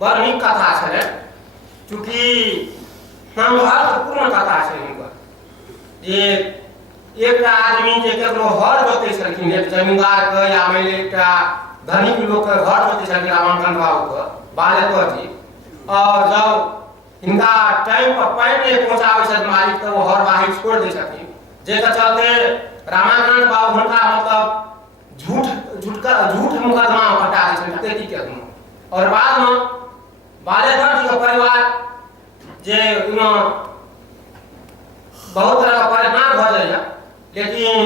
बड़ नीक कथा छलै, चूँकि संघर्षपूर्ण कथा छै हिनकर। जे एकटा आदमी जे ककरो हर जोतै छलखिन, एक जमींदारके या मानि लिअ एकटा धनिक लोकके घर जोतै छलखिन रामाकांत बाबूके बालेश्वर जी, और जब हिनका टाइम पर पानि नहीं पहुँचाबै छथिन मालिक तऽ ओ हर बाही छोड़ दै छथिन, जेकर चलते रामाकांत बाबू हुनका मतलब झूठ मुकदमा हटा दै छथिन डकैती के अधीन। और बाद में बालेश्वर जी के परिवार जे बहुत तरह परेशान भ जाइए, लेकिन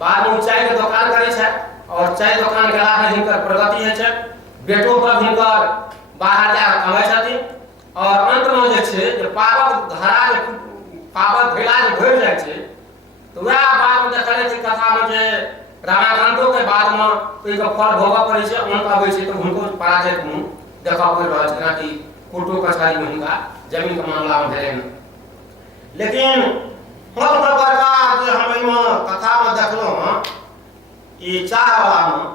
बाद में चाय के दुकान करे छै और चाय दुकान केला पर हिनकर प्रगति है छै। बेटो पर हिनकर बाहर जा कमाई छथिन और अंत में जे छै जे पापक धारा जे पापक भेला जे भरि जाइ छै तो वह बाद में देखले छी कथा में जे रामाकांतो के बाद में ओइ के फल भोगऽ पड़ै छै, अंत आबै छै तो हुनको पराजय मुंह देखा पड़ि रहल छै, कि कोर्टो कचहरी में हिनका जमीन के मामला में भेलै। लेकिन हम प्रकार जे हम एहिमे कथा में देखलहुँ हँ ई चाह वाला में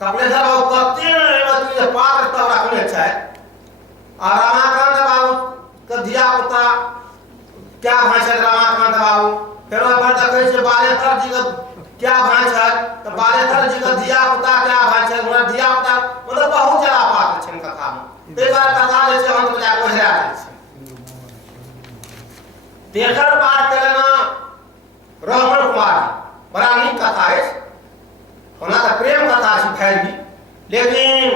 कपिलेश्वर बाबू कते एहिमे पात्र तब रखने छै, और रामाकांत बाबू के धिया पुता क्या भाई छै रामाकांत बाबू, फिर देखै छै बालेश्वर जी के क्या भाई छै, तो बालेश्वर जी के धिया पुता क्या भाई छै, हुनकर धिया पुता मतलब बहुत ज्यादा पात्र छै कथा में। ताहि दुआरे कथा जे छै अंत में जाके ओझरा जाइ छै। तेकर बात केलनि रोहन कुमार, बड़ा नीक कथा अछि, ओना तऽ प्रेम कथा छै फैलबी, लेकिन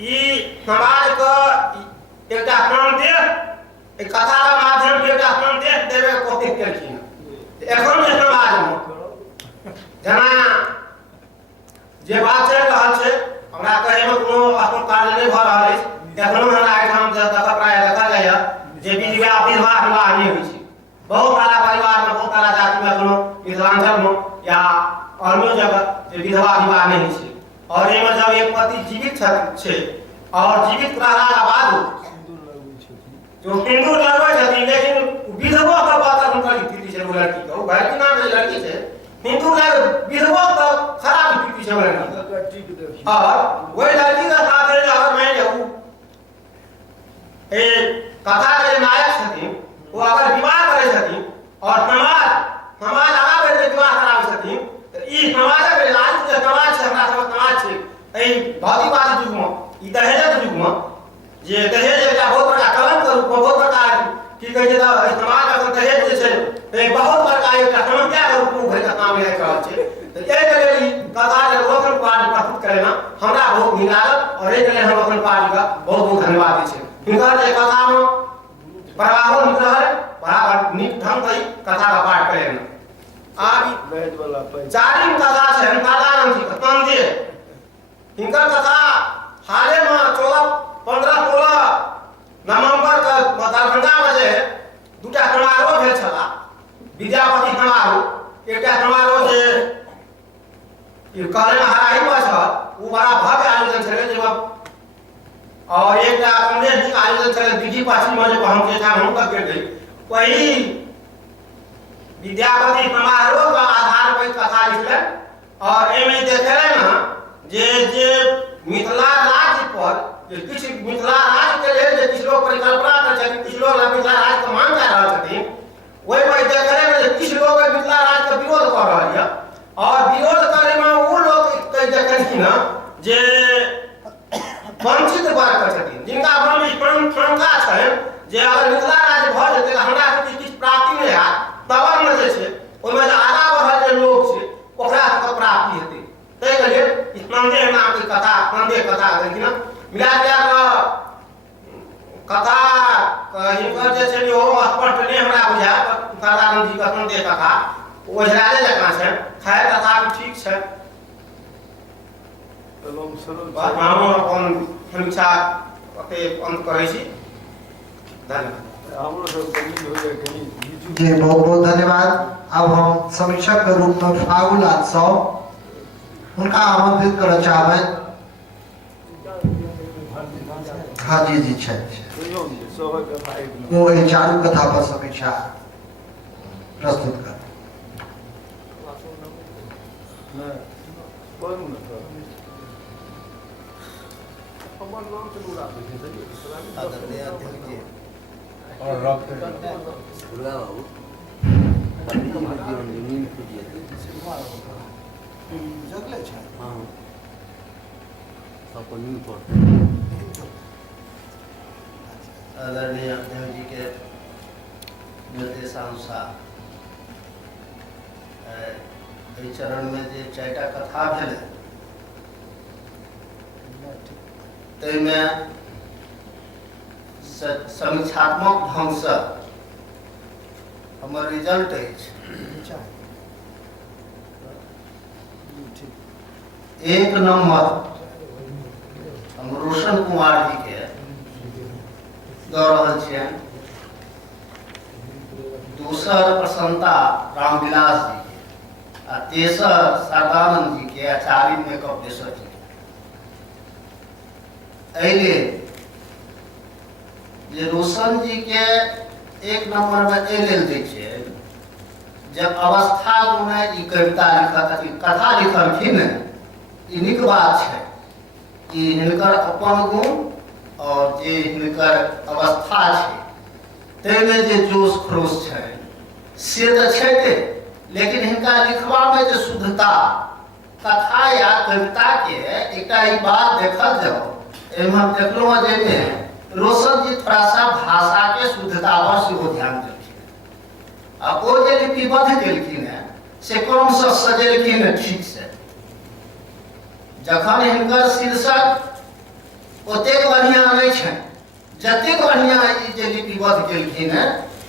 ई समाज के एकटा संदेश एक कथा के माध्यम से एकटा संदेश देवे के कोशिश केलखिन। एखन जे समाज में जेना जे बात चलि रहल छै, हमरा कहै में कोनो अपन कार्य नहि भऽ रहल अछि। एखनो हमरा एहिठाम प्राय देखल जाइए जे विवाह विवाह नहीं होइ छै, बहुत सारा परिवार में बहुत सारा जाति में एखनो मिथिलांचल में या अन्य जगह जे विधवा विवाह नहीं होइ छै। और एहिमे जब एक पति जीवित छै और जीवित रहला के बाद जो सिंदूर लगबै छथिन, लेकिन विधवा के बात हुनकर स्थिति छै, वो लड़की के वो भाई नाम के लड़की छै, सिंदूर लग विधवा के खराब स्थिति छै लड़की के। और वही लड़की के साथ अगर मैं जाऊं कथा के नायक छथिन वो अगर विवाह करे छथिन और समाज आगा बढ़े विवाह करावे छथिन, तो ई समाज के लाज के समाज छै, हमरा सब समाज छै एहि भौतिकवादी युग में, ई दहेजक युग में जे दहेज एकटा बहुत बड़ा कलंक के रूप में, बहुत बड़ा की कहै छै समाज में दहेज जे छै एक बहुत बड़ा एकटा समस्या के रूप में भरि के काम आबि रहल छै। तो एहि के लेल ई कथा जे रोशन पार्टी प्रस्तुत करेना हमरा बहुत नीक लागल, और एहि के लेल हम रोशन पार्टी का बहुत बहुत धन्यवाद दै छी। हिनकर जे कथा में प्रवाहो नीक रहै, बड़ा नीक ढंग से कथा का पाठ करेन। आब चारिम कथा छै सदानंद जी के संदेश। हिनकर कथा हाले में 15-16 नवंबर के दरभंगा में जे दूटा समारोह भेल छला, विद्यापति समारोह, एकटा समारोह जे कहले हराही में छल वो बड़ा भव्य आयोजन छलै, जेमे और एक कमलेश जी का आयोजन छलै दिल्ली पश्चिम में, जो हम जे हम तक गेल रही वही विद्यापति समारोह का आधार पर कथा लिखलन। और एमे देखले ना जे मिथिला राज्य पर किछ मिथिला राज्य के लेल जे किछ लोग परिकल्पना कर छथिन, किछ लोग मिथिला राज्य के मांग कर रहल छथिन, वही पर देखले जे किछ लोग मिथिला राज्य के विरोध कर रहल है। और विरोध करे में वो लोग देखलखिन जे वंचित वर्ग छथिन, जिनका मन में शंका छै जे अगर मिथिला राज्य भऽ जेतै तऽ हमरा सबके किछु प्राप्ति नहि हैत, तब ने जे छै ओहिमे जे आगाँ बढ़ल जे लोक छै ओकरा सबके प्राप्ति हेतै। ताहि के लेल संदेह नाम के कथा संदेह कथा देलखिन। मिला दिया कथा हिनकर जे छै ओ स्पष्ट नहि हमरा बुझायल, सदानंद जी के संदेह कथा ओझराले जकाँ छै, खैर कथा ठीक छै। हम अपन समीक्षा अंत करै छी। जी बहुत बहुत धन्यवाद। अब हम समीक्षक के रूप में फागुल सौ उनका आमंत्रित करना चाहबे। हाँ जी जी छै वो चारू कथा पर समीक्षा प्रस्तुत कर। आदरणीय अध्यक्ष जी और डॉक्टर दुर्गा बाबू जीवन नींद टूट जगले छै हाँ सबको नींद पड़ आदरणीय अध्यक्ष जी के निर्देशानुसार एहि चरण में जे 4टा कथा भेल ताहिमे समीक्षात्मक ढंग से हमर रिजल्ट अछि 1 नंबर हम रोशन कुमार जी के दऽ रहल छियनि, दोसर प्रसन्नता रामविलास जी के, आ तेसर शारदानंद जी के, आ चारिम में कपिलेश्वर जी के। एहि जे रोशन जी के 1 नंबर में एहि लेल दै छियै, जब अवस्था गुणे ई कविता कथा लिखलखिन, ई नीक बात छै कि हिनकर अपन गुण और जे हिनकर अवस्था छै ताहिमे जे जोश खरोश छै से तऽ छैते, लेकिन हिनका लिखबा में जे शुद्धता, कथा या कविता के एकटा ई बात देखल जाओ, एहिमे हम देखलहुँ जाहिमे रोशन जी थोड़ा सा भाषा के शुद्धता पर सेहो ध्यान देलखिन, आ ओ जे लिपिबद्ध केलखिन है से क्रमशः सजेलखिन ठीक से। जखन हिनकर शीर्षक ओतेक बढ़िया नहीं है जतेक बढ़िया ई जे लिपिबद्ध केलखिन है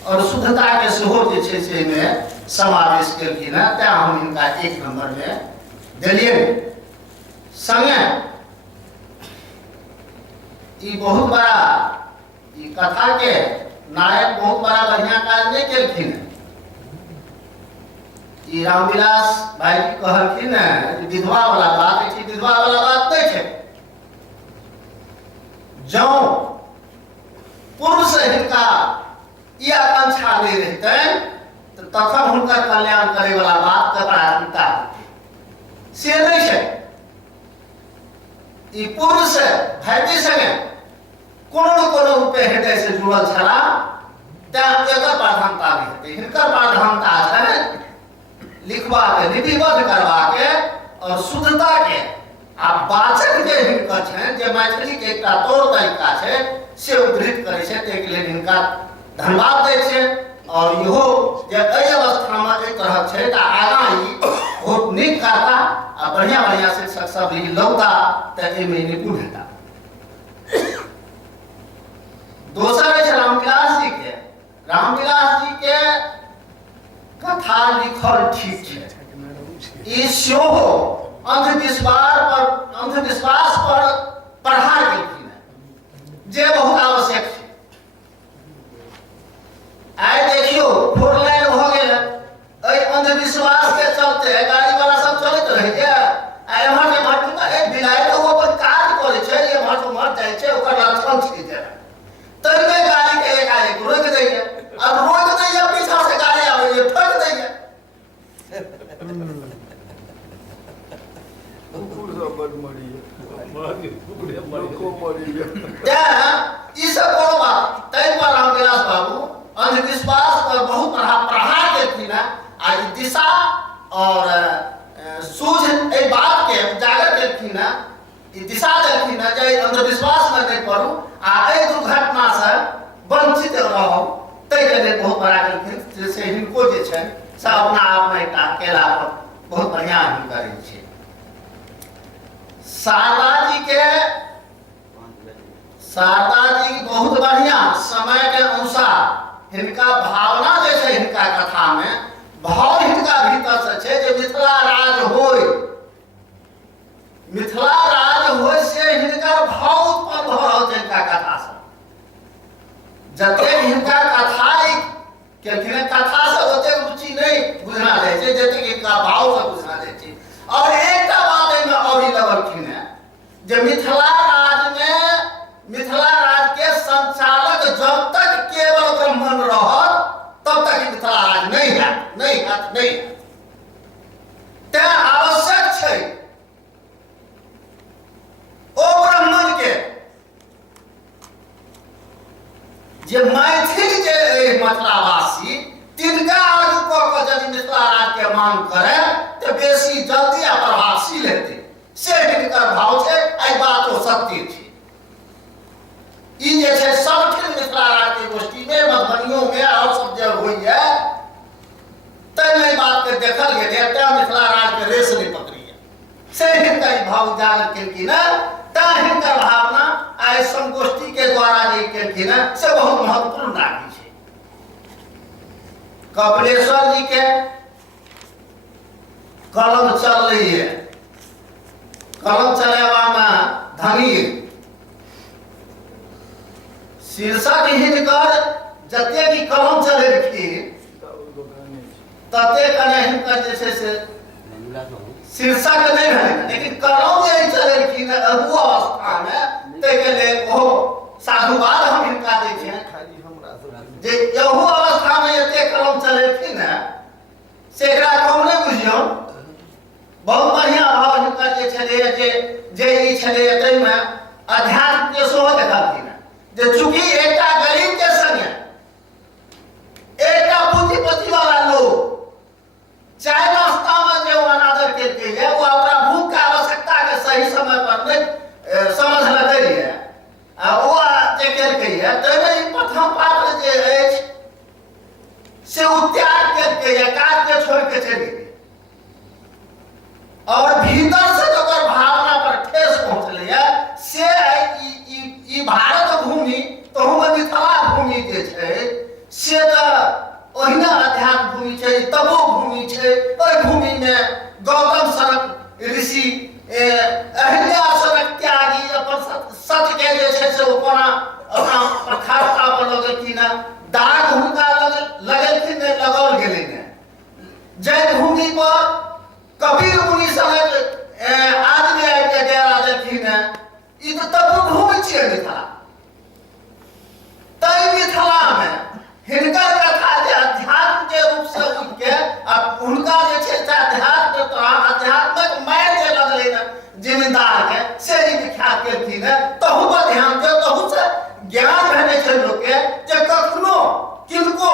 और शुद्धता के सेहो जे छै से में समावेश केलखिन है, तें हम हिनका 1 नंबर में देलिए। संगे ई बहुत बड़ा ई कथा के नायक बहुत बड़ा बढ़िया काज नहीं केलखिन है। ई रामविलास भाई जी कहलखिन है विधवा वाला बात, विधवा वाला बात नहीं है। जौ पूर्व से हिनका ई आकांक्षा नहीं रहते तो तखन हुनकर कल्याण करे वाला बात के प्राथमिकता से नहीं है। ई पूर्व से भाईजी संगे कोनो न कोनो रूपे हृदय से जुड़ल छला, तें एकर प्राथमिकता नहीं हेतै। हिनकर प्राथमिकता छै लिखबा के, लिपिबद्ध करबा के और शुद्धता के, आ वाचक जे हिनकर छै जे मैथिली के एकटा तौर तरीका छै से उद्धृत करै छै, ताहि लेल हिनका धन्यवाद दै छै। और इहो जे एहि अवस्था में एहि तरह छै तऽ आगाँ ई बहुत नीक करता आ बढ़िया बढ़िया शिक्षक सब ई लौता तऽ एहिमे निपुण हेता। दोसर अछि रामविलास जी के। रामविलास जी के कथा लिखल ठीक है, ई सेहो अंधविश्वास पर पढ़ा गेलखिन जे बहुत आवश्यक है। आइ देखियो 4 लाइन हो गेल, अंधविश्वास के चलते गाड़ी वाला सब चलते रहे छै, एम्हर बिलाइ तो अपन काज करे छै, एम्हर जाइ छै, ओकर लक्षण छै जे तइमे गाड़ी के एकाएक रोक दैए, अब रोक दैए पीछा से गाड़ी आबै छै ठोक दैए। ई सब कोनो बात तै पर रामविलास बाबू अंधविश्वास पर बहुत प्रहार केलखिन है, आ दिशा और सूझ एहि बात के उजागर केलखिन है, ई दिशा देलखिन है जे अंधविश्वास में नहीं पड़ू आ एहि दुर्घटना से वंचित रहू, ताहि के लेल बहुत बड़ा केलखिन। जैसे हिनको जे छै से अपना आप में एकटा अकेला पर बहुत बढ़िया हिनकर छै। शारदा जी बहुत बढ़िया समय के अनुसार हिनका भावना जे छै, हिनका कथा में भाव हिनका भीतर से छै जे मिथिला राज होय से हिनकर भाव उत्पन्न भ रहल छै हिनका कथा से। जते हिनका कथा केलखिन, कथा से ओते रुचि नहीं बुझना जाय छै जते हिनका भाव से बुझना जाय छै। और एकटा बात एहिमे और ई लगलखिन है जे मिथिला राज के संचालक जब तक केवल ब्राह्मण रहत तब तक मिथिला राज नहीं है। तें आवश्यक छै ओ ब्राह्मण के जे मैथिल जे मिथिलावासी तिनका आगू कऽ कऽ यदि मिथिला राज के मांग करे तो बेसी जल्दी आ प्रभावशील हेतै से हिनकर भाव छै। एहि बात ओ सत्य छै। ई जे छै सबठिन मिथिला राज के गोष्ठी में मधुबनियों में और सब जगह होइए तैमे एहि बात के देखल गेलै तैं मिथिला राज के रेस नहि पकड़ैए से हिनकर ई भाव उजागर केलखिन है। तैं हिनकर भावना आइ संगोष्ठी के द्वारा जे केलखिन है से बहुत महत्वपूर्ण राखी छै। कपिलेश्वर जी के कलम चल रही है, कलम चलेवा में धनी शीर्षक हिनकर जते भी कलम चलेलखिन तते कने हिनकर जे छै से शीर्षक नहीं है, लेकिन कलम जे चलेलखिन अबू अवस्था में ताहि के लेल ओ साधुवाद हम हिनका दै छियनि जे यहू अवस्था में एते कलम चलेलखिन है से एकरा कम नहीं बुझियौ। बहुत बढ़िया भाव हिनकर जे छलै जे ई छलै ताहि में अध्यात्म के सेहो देखलखिन जे चूंकि एकटा गरीब के संगे एकटा बुद्धिपति वाला लोग चाय नाश्ता में जो अनादर केलकै है वो अपना भूख के आवश्यकता के सही समय पर नहीं समझ लगै है वो जे केलकै है ताहिमे ई प्रथम पात्र जे अछि से ओ त्याग केलकै है, काज के छोड़ के चलि गेलै और भीतर से ओकर भावना पर ठेस पहुंचलै है से ई भारत भूमि तहू में मिथिला भूमि जे छै से तऽ ओहिना अध्यात्म भूमि छै, तपो भूमि छै। ओहि भूमि में गौतम सनक ऋषि अहिल्या सनक त्यागी अपन सत्य के जे छै से अपना प्रखारता पर लगेलखिन है। दाग हुनका लगेलखिन ने लगाओल गेलै ने जै भूमि पर कबीर मुनि सनक आदमी आबि के डेरा देलखिन है ई तऽ तपो भूमि छियै मिथिला। तै मिथिला में हिनकर कथा जे अध्यात्म के रूप से उठ के अब उनका जे छै से अध्यात्म तो आध्यात्मिक मार जे लगलै न जिम्मेदार के से ही विख्यात केलखिन है। तहू पर ध्यान दे, तहू से ज्ञान रहने छै लोग के जे कखनो किनको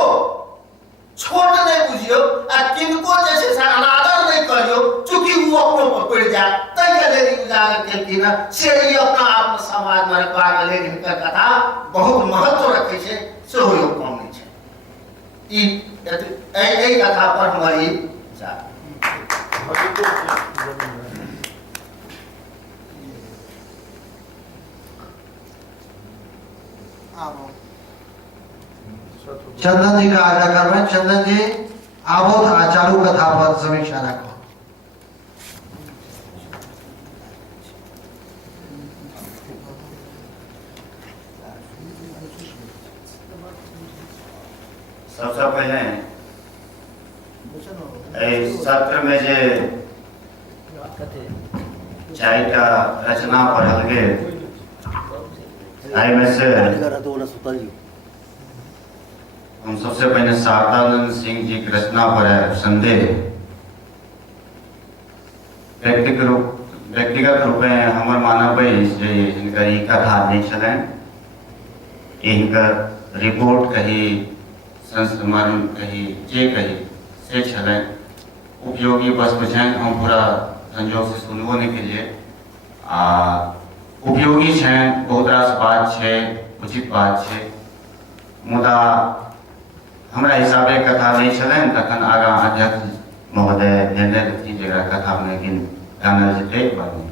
छोट नहीं बुझियो आ किनको जे छै से अनादर नहीं करियो चूंकि वो अपनो पर पड़ जाए तै के लेल उजागर केलखिन है। से ही अपना आप समाज में रखबा के लेल हिनकर कथा बहुत महत्व रखै छै सेहो योगदान छै। ई कथा पर हमारी चंदन जी का आग्रह करबेन। चंदन जी आबो आचारू कथा पर समीक्षा रखो। सबसे पहले सत्र में जे चारिटा रचना पढ़ल गेल में से हम सबसे पहले शारदानंद सिंह जी की रचना पर है संदेह। व्यक्तिगत रूप में हमर मानब जे हिनकर ई कथा नहीं छलनि, हिनकर रिपोर्ट कही संस्मरण कही जे कही से छलनि उपयोगी वस्तु छनि। हम पूरा संजोग से सुनबो नहीं केलिए आ उपयोगी छनि, बहुत रास बात छै, उचित बात छै, मुदा हमरा हिसाबे कथा नहीं छलनि तखन आगाँ अध्यक्ष महोदय निर्णय लेथिन जकरा कथा में जानल जेतै बादमे।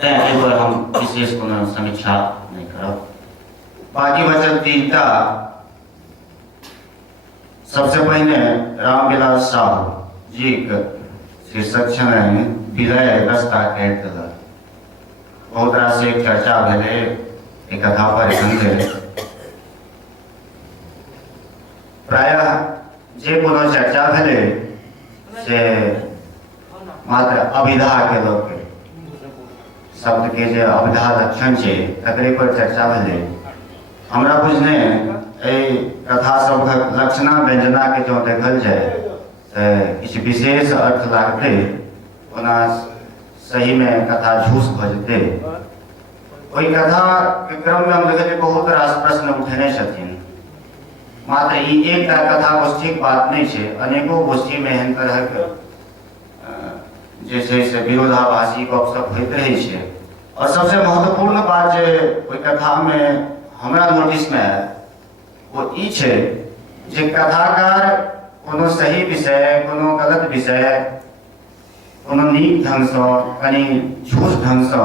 तैं एहि पर हम विशेष कोनो समीक्षा नहीं करब। बाकी बचल तीनटा सबसे पहले रामविलास साहू जी के शीर्षक छलनि विलय रास्ता काटि देलक। बहुत रास चर्चा भेलै एहि कथा पर एखन धरि। प्रायः जे कोनो चर्चा भेलै से मात्र अभिधा के लोक शब्द के जे अभिधा लक्षण छै तकरे पर चर्चा भेलै। हमरा बुझने एहि कथा सबक लक्षणा व्यंजना के जो देखल जाए तऽ किछु विशेष अर्थ लागतै, ओना सही में कथा झूठ भ जेतै। ओहि कथा के क्रम में हम देखलिए बहुत रास प्रश्न उठेने छथिन। मात्र ई एकटा कथा गोष्ठीक बात नहीं है, अनेकों गोष्ठी में एहन तरह के जे छै से विरोधाभासी गपशप होइत रहै छै। और सबसे महत्वपूर्ण बात जे ओहि कथा में हमरा नोटिस में आयल वो ई छै जे कथाकार कोनो सही विषय, कोनो गलत विषय, कोनो नीक ढंग से कनी झूठ ढंग से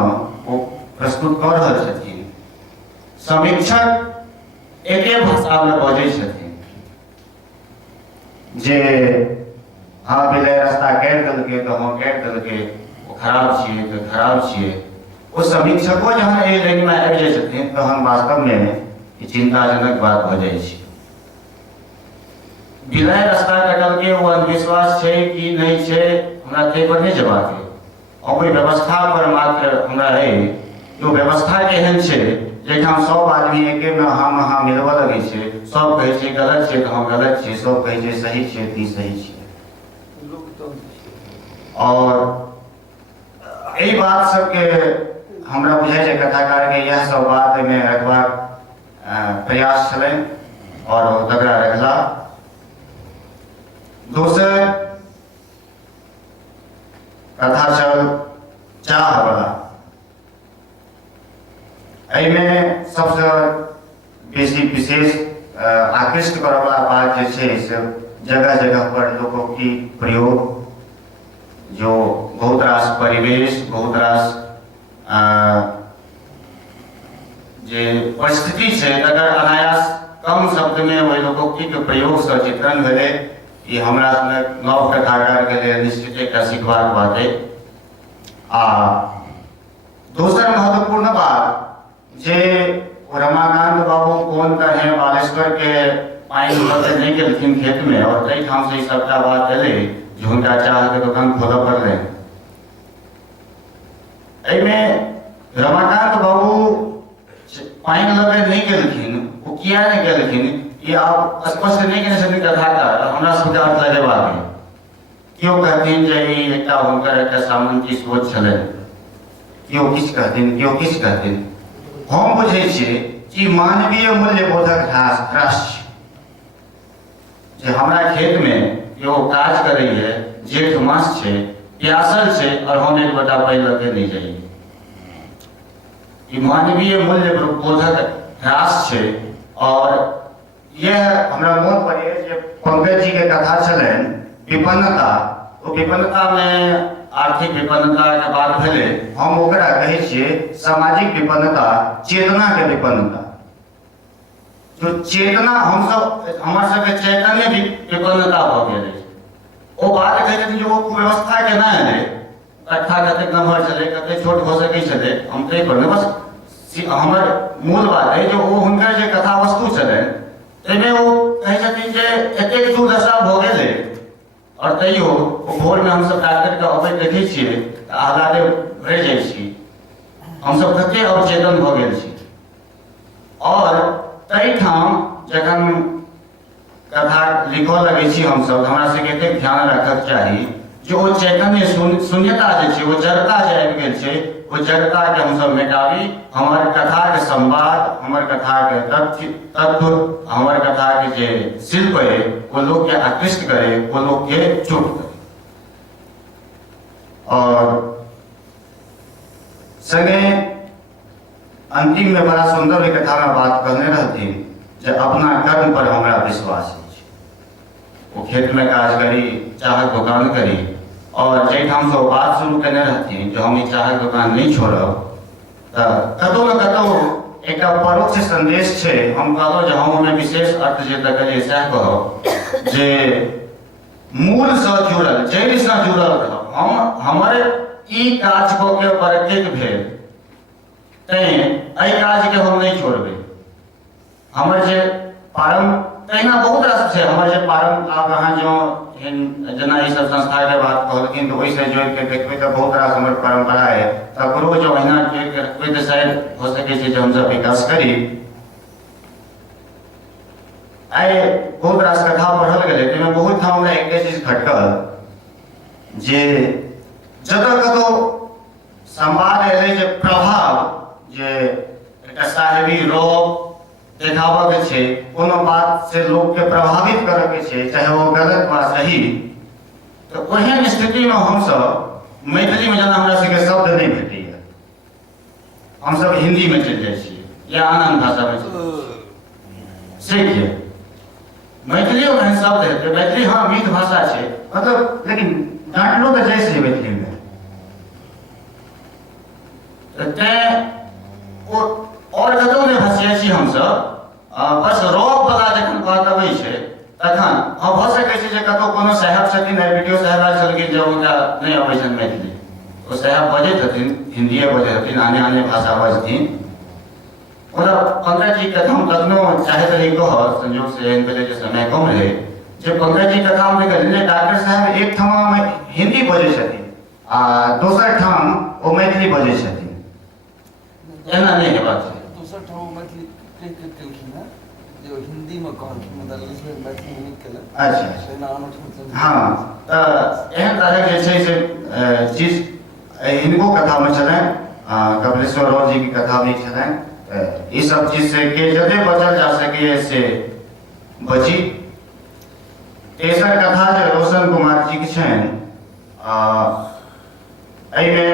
वो प्रस्तुत कर रहल छथिन। समीक्षक एके भाषा में बजै छथिन जे हाँ बिलै रास्ता काटि देलकै तो हाँ काटि देलकै, वो खराब छियै तो खराब छियै। वो समीक्षको जहन एहि लाइन में आबि जाइ छथिन तहन वास्तव में ई चिंताजनक बात भऽ जाइ छै। बिलाइ रास्ता कटलकै वो अंधविश्वास छै कि नहीं छै हमरा ताहि पर नहीं जेबाक है। और ओहि व्यवस्था पर मात्र हमरा है जो व्यवस्था केहन छै जेठाम सब आदमी एके में हाँ मिलबऽ लगै छै, सब कहै छै गलत छै तो हाँ गलत छै, सब कहै छै सही छै तो सही छै। और एहि बात सबके हमरा बुझाइ छै कथाकार के यह सब बात में रखबाक प्रयास छलनि और तकरा रखला। दोसर कथा चल चाह वाला, एहिमें सबसे बेसी विशेष आकृष्ट करऽ वाला बात जे छै से जगह जगह पर लोकोक्ति प्रयोग, जो बहुत रास परिवेश, बहुत रास जे परिस्थिति छै तकर अनायास कम शब्द में वही लोकोक्ति के प्रयोग से चित्रण भेलै। ये हमरा सनक नव कथाकार के लिए निश्चित एकटा सिखबाक बात है। आ दोसर महत्वपूर्ण बात जे रमाकांत बाबू कोन तरह बालेश्वर के पानी लगे नहीं गेलखिन खेत में और कई ठाम से सबटा बात एलै जे हुनका चाह के दुकान खोलऽ पड़लै। एहिमें रमाकांत बाबू पानी लगे नहीं गेलखिन, वो किया नहीं गेलखिन ये आप स्पष्ट नहीं कह सकते कथाकार हमरा सबके अर्थ लगेबाक है। क्यों कहथिन जे ई एकटा हुनकर एकटा सामंती सोच छलै, क्यों किछ कहथिन क्यों किछ कहथिन। हम बुझै छियै कि मानवीय मूल्यबोधक ह्रास छै जे हमरा खेत में केओ काज करैए, जेठ मास छै, प्यासल छै और हम एक बटा पाई लगे नहीं जाइए। ई मानवीय मूल्यबोधक ह्रास छै। और यह हमरा मोन पड़े जे पंकज जी के कथा छलनि विपन्नता, तो विपन्नता में आर्थिक विपन्नता के बात भेले, हम ओकरा कहै छियै सामाजिक विपन्नता, चेतना के विपन्नता। जो चेतना हम सब हमर सबके चैतन्य विपन्नता भऽ गेल अछि। ओ बात कहै छथिन जो व्यवस्था केना एलै, कथा कतेक नम्हर छलै कतेक छोट भऽ सकै छलै, हम तै पर बस हमर मूल बात है जो वो हुनकर जे कथा वस्तु छलनि ताहिमे वो कहै छथिन जे एतेक दुर्दशा भऽ गेलै और तैयो भोर में हमसब डॉक्टर के अबैत देखै छियै तऽ आह्लादे भरि जाइ छी, हमसब कते अवचेतन भऽ गेल छी। और तै ठाम जखन कथा लिखऽ लगै छी हमसब हमरा सबके एतेक ध्यान रखक चाही जे ओ चैतन्य शून्यता जे छै, वो जड़ता जे आबि गेल छै, वो जड़ता के हमसब मिटाबी। हमर कथा के संवाद, हमर कथा के तत्व, हमर कथा के जे शिल्प है वो लोग के आकृष्ट करे, वो लोग के चुप करे। और संगे अंतिम में बड़ा सुंदर कथा में बात कहने रहथिन जे अपना कर्म पर हमरा विश्वास है। वो खेत में काज करी, चाहक दुकान करी, और जैठाम से बात शुरू करने रहथिन जो हम ई चाहक दुकान नहीं छोड़ब तऽ कतौ न कतौ एक परोक्ष संदेश छै। हम कहलहुँ जे हम ओहिमे विशेष अर्थ जे देखलियै सएह कहब जे मूल से जुड़ल, जड़ि से जुड़ल रहब। हम हमर ई काज कऽ के बरकेक भेल तैं एहि काज के हम नहीं छोड़बै। हमर जे पारम तहिना बहुत रास छै, हमर जे पारम आब अहाँ जो जेना ई सब संस्था के बात कहलखिन तो ओहिसे जोड़ के देखबै तऽ बहुत रास हमर परंपरा है, तकरो जो अहिना जोड़ के रखबै तऽ शायद हो सकै छै जे हमसब विकास करी। आइ बहुत रास कथा पढ़ल गेलै, ताहिमे बहुत ठाम हमरा एकटे चीज खटकल जे जतऽ कतौ संवाद एलै जे प्रभाव जे एकटा साहेबी रोब देखाबऽ के छै, कोनो बात से लोग के प्रभावित करऽ के छै, चाहे वो गलत वा सही, तो ओहन स्थिति में हम सब मैथिली में जेना हमरा सबके शब्द नहीं भेटैया, हम सब हिंदी में चलि जाइ छियै या आन भाषा में से किया मैथिलियों में शब्द है, मैथिली हाँ मीठ भाषा है, मतलब लेकिन डांटलो तो जैसे मैथिली में और कतौ नहीं हंसिया छी हम सब, बस रॉब वाला जखन बात अबै छै तखन हम भ सकै छै जे कतौ कोनो साहब छथिन वीडियो साहब आयल छलखिन जे हुनका नहीं अबै छनि मैथिली, ओ साहब बजै छथिन हिंदिये बजै छथिन, आने भाषा बजथिन, ओना पंकज जी कथा हम कखनो चाहे रही कह संयोग से एहन भेलै जे समय कम रहे जे पंकज जी कथा में कहलिन जे डॉक्टर साहब एक ठाम में हिंदी बजै छथिन आ दोसर ठाम ओ मैथिली बजै छथिन, एना नहीं हेबाक छै। दोसर ठाम मैथिली केलखिन है जो हिंदी में कहलखिन, मतलब मैथिली में केलक। अच्छा हाँ, तो एहन तरह जे छै से चीज इनको कथा में छलनि, कपिलेश्वर राव जी की कथा में छलनि, ये सब चीज से के जते बचल जा सके से बची। तेसर कथा जे रोशन कुमार जी के छनि, एहिमे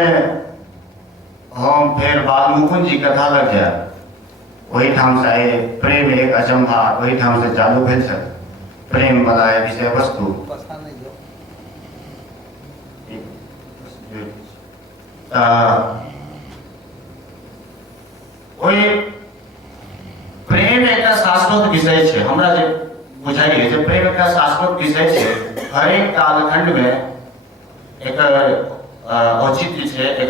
हम फिर बालमुकुंद जी कथा लग जाए, वही ठाम से आए प्रेम एक अचंभा, वही ठाम से चालू भेल छल, प्रेम वाला विषय वस्तु ओहि प्रेम एक शाश्वत विषय है, हमरा जे बुझाइए जे प्रेम एक शाश्वत विषय है, हर एक कालखंड में एक औचित्य है, एक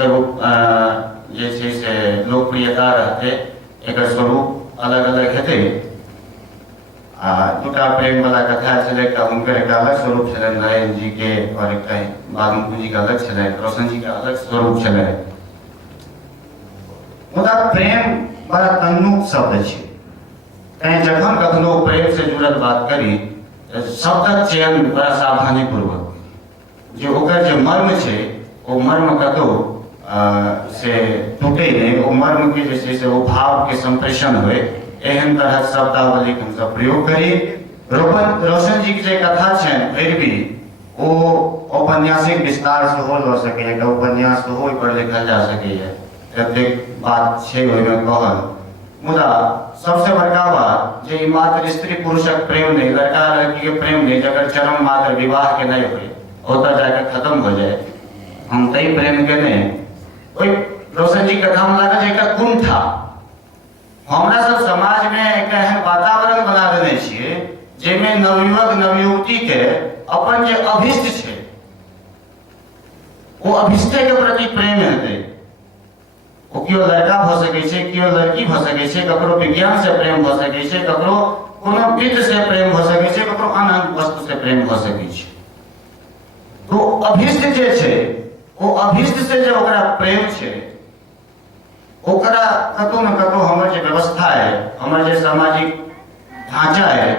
जे छै से लोकप्रियता रहते, एक स्वरूप अलग अलग हेतै। दूटा प्रेम वाला कथा छलै, एकटा हुनकर एक अलग स्वरूप छलनि नारायण जी के, और एकटा बालमुकुंद जी के अलग छलै, रोशन जी के अलग स्वरूप छलै। मुदा प्रेम बड़ा तन्नुक शब्द छै, तैं जखन कखनो प्रेम से जुड़ल बात करी शब्दक चयन बड़ा सावधानी पूर्वक, जे ओकर जे मर्म छै ओ मर्म कतौ से टूटे नहीं, वो मर्म के जैसे से वो भाव के संप्रेषण हुए, एहन तरह शब्दावली के हम सब प्रयोग करी। रोशन जी के जे कथा छनि फिर भी वो औपन्यासिक विस्तार से हो ल सके, उपन्यास हो पर लिखल जा सके, एतेक बात छै ओहिमे कहल। मुदा सबसे बड़का बात जे मात्र स्त्री पुरुषक प्रेम नहीं, लड़का लड़की के प्रेम नहीं, जकर चरम मात्र विवाह के नहीं हुए ओतऽ जाकर खत्म हो जाए, हम तई प्रेम के नहीं। ओहि रोशन जी कथा में लागल एकटा कुंठा, हमरा सब समाज में एक एहन वातावरण बना देने छियै जेमे नवयुवक नवयुवती के अपन जे अभिष्ट छै वो अभिष्टे के प्रति प्रेम हेतै, ओ कियो लड़का भ सकै छै, कियो लड़की भ सकै छै, ककरो विज्ञान से प्रेम भ सकै छै, ककरो कोनो वित्त से प्रेम भ सकै छै, ककरो आन वस्तु से प्रेम भ सकै छै। तो अभिष्ट जे छै वो अभिष्ट से जो ओकरा प्रेम छै, ओकरा कतौ न कतौ हमर जे व्यवस्था है, हमर जे सामाजिक ढांचा है,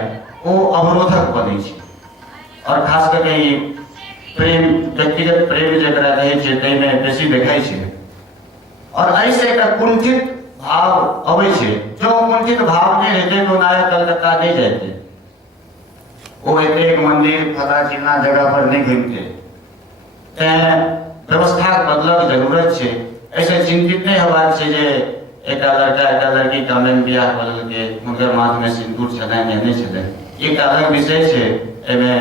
वो अवरोधक बनै छै। और खास करके ई प्रेम व्यक्तिगत प्रेम जकरा रहै छै ताहिमे बेसी देखाइ छै, और ऐसे एकटा कुंठित भाव अबै छै। जो कुंठित भाव नहीं रहते तो नायक कलकत्ता नहीं जाते, वो एक मंदिर फला चिल्ला जगह पर नहीं घूमते, व्यवस्था बदलक जरूरत छै। ऐसे चिंतित नहीं होबाक छै जे एकटा लड़का एकटा लड़की कानून बियाह भ लेलकै, हुनकर माथ में सिंदूर छलनि या नहीं छलनि, एक अलग विषय छै, एहिमे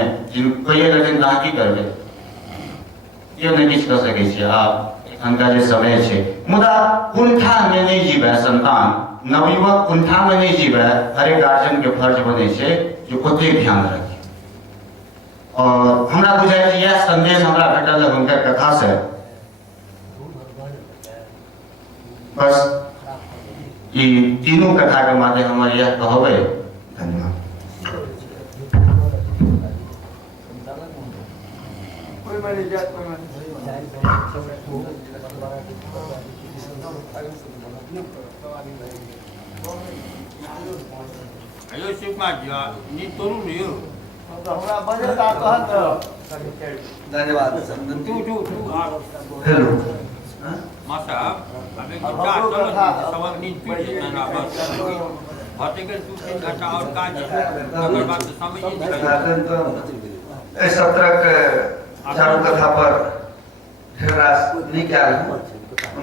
कोइए लेकिन अहाँ की करबै, केओ नहीं किछु कऽ सकै छी, आब एखनका जे समय छै। मुदा कुंठा में नहीं जीवै संतान, नवयुवक कुंठा में नहीं जीवै, हरेक गार्जियन के फर्ज बनै छै जे ओतेक ध्यान रखे। और हमरा बुझाइ छै यह संदेश हमरा भेटल है हुनकर कथा से। बस ई तीनों कथा के माध्यम हमर यह कहबै। धन्यवाद। Ayo Sukma ji, ni tolu ni yo. हमरा बजे का कहत धन्यवाद। Tu hello. हाँ Masa, habis kita tolong sama nin pilih dan apa. Hatikan tu kan kata और काज अगर बात समझ इस सत्र के चारों कथा पर ढेरा निकाल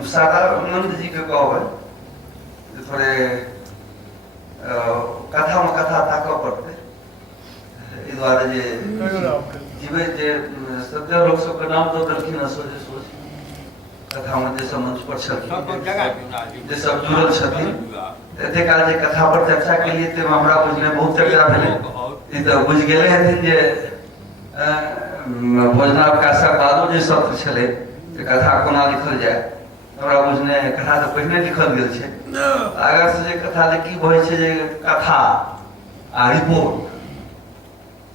सादानंद जी के कहो थोड़े कथा में कथा ताक पड़ते इस द्वारा जे जीवे जे सत्य लोग सब के नाम तो दलखिन सोचे सोच कथा में जे मंच पर छथिन जे सब जुड़ल छथिन एते काल जे कथा पर चर्चा के लिए ते हमरा बुझने बहुत चर्चा भेले ई तो बुझ गेले हथिन जे भोजनावकाशक बादो जे सत्र छले जे कथा कोना लिखल जाय हमरा बुझने कथा तो पहिने लिखल गेल छै अगर से जे कथा ले की होय छै जे कथा आ रिपोर्ट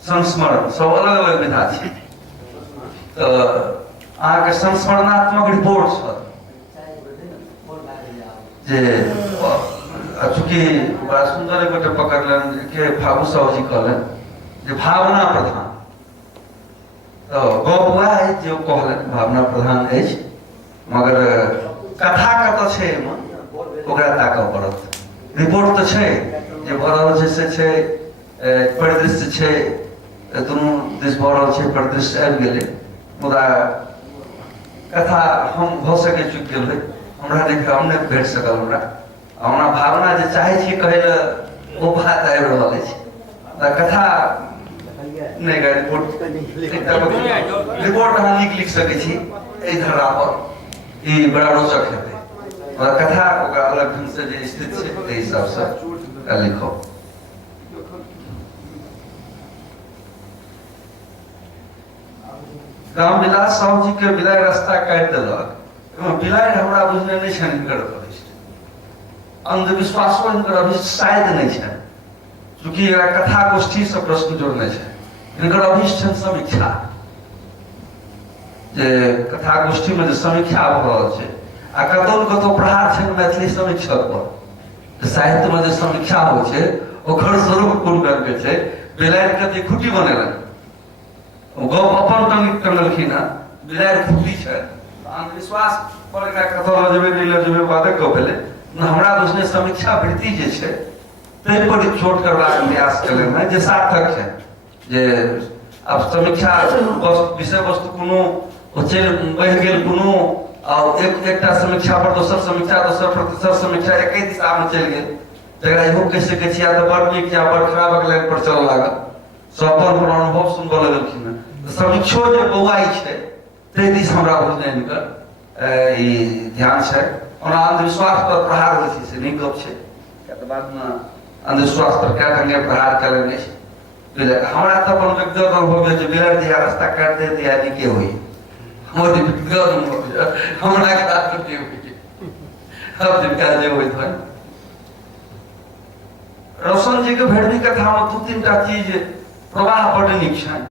संस्मरण सब अलग अलग विधा छै तो अहाँ के संस्मरणात्मक रिपोर्ट छ जे चूंकि बड़ा सुंदर गोटे पकड़लन के फागू साहू जी कहलन जे भावना प्रधान तो गप वह है जो कहलन भावना प्रधान है मगर कथा कत छै ओकरा ताकऽ पड़त रिपोर्ट तो छै जे भऽ रहल छै से छै परिदृश्य छै दुनू दिस भऽ रहल छै परिदृश्य आबि गेलै मुदा कथा हम भऽ सकै चुकि गेल हमरा नहि हम नहि भेट सकल हमरा भावना जे चाहे छी कहै लए ओ बात आबि रहल अछि कथा नहीं गए रिपोर्ट हम लिख सके छी ए धरा पर ई बड़ा रोचक हेतै और कथा ओकरा अलग ढंग से जे स्थित छै ताहि हिसाब से लिखो राम विलास साहू जी के बिलाइ रास्ता काटि देलक बिलाइ हमरा बुझने नहीं छनि हिनकर अभिष्ट अंधविश्वासो हिनकर अभिष्ट शायद नहीं छनि चूंकि कथा गोष्ठी से प्रश्न जोड़ने छै हिनकर अभिष्ट छनि समीक्षा जे कथा गोष्ठी में जे समीक्षा भऽ रहल छै आ कतौ कतौ प्रहार छनि मैथिली समीक्षक पर साहित्य में जे समीक्षा होइ छै ओकर स्वरूप कोन रंग के छै बिलाइ के खुटी बनेलन गप अपन टंगलखिन हँ बिलाइ खुटी छै अंधविश्वास पर एकरा कतौ लऽ जेबै नहि लऽ जेबै बातक गप भेलै हमरा बुझने समीक्षा वृत्ति जे छै ताहि पर चोट करबाक प्रयास केलनि हैं जे सार्थक है जे अब समीक्षा विषय वस्तु कोनो चलि बढ़ि गेल कोनो एकटा समीक्षा पर दोसर समीक्षा दोसर पर तेसर समीक्षा एके दिशा में चलि गेल जकरा इहो कहि सकै छी या तऽ बड़ नीक या बड़ खराबक लाइन पर चलऽ लागल सब अपन अनुभव सुनबऽ लगलखिन हँ समीक्षो जे बौआइ छै ताहि दिस हमरा बुझने हिनकर ई ध्यान छै ओना अंधविश्वास पर प्रहार होइ छै से नीक गप छै किया तऽ बादमे अंधविश्वास पर क्या ढंगे प्रहार करेंगे हमारा तो अपन व्यक्तिगत अनुभव है जो बिलर दिया रास्ता काट दे दिया नहीं के हुई हमारी व्यक्तिगत अनुभव है हमरा के रात में हुई अब दिन का जे हुई था रोशन जी के भेड़नी कथा में दू तीन टा चीज प्रवाह बड़ नीक छै।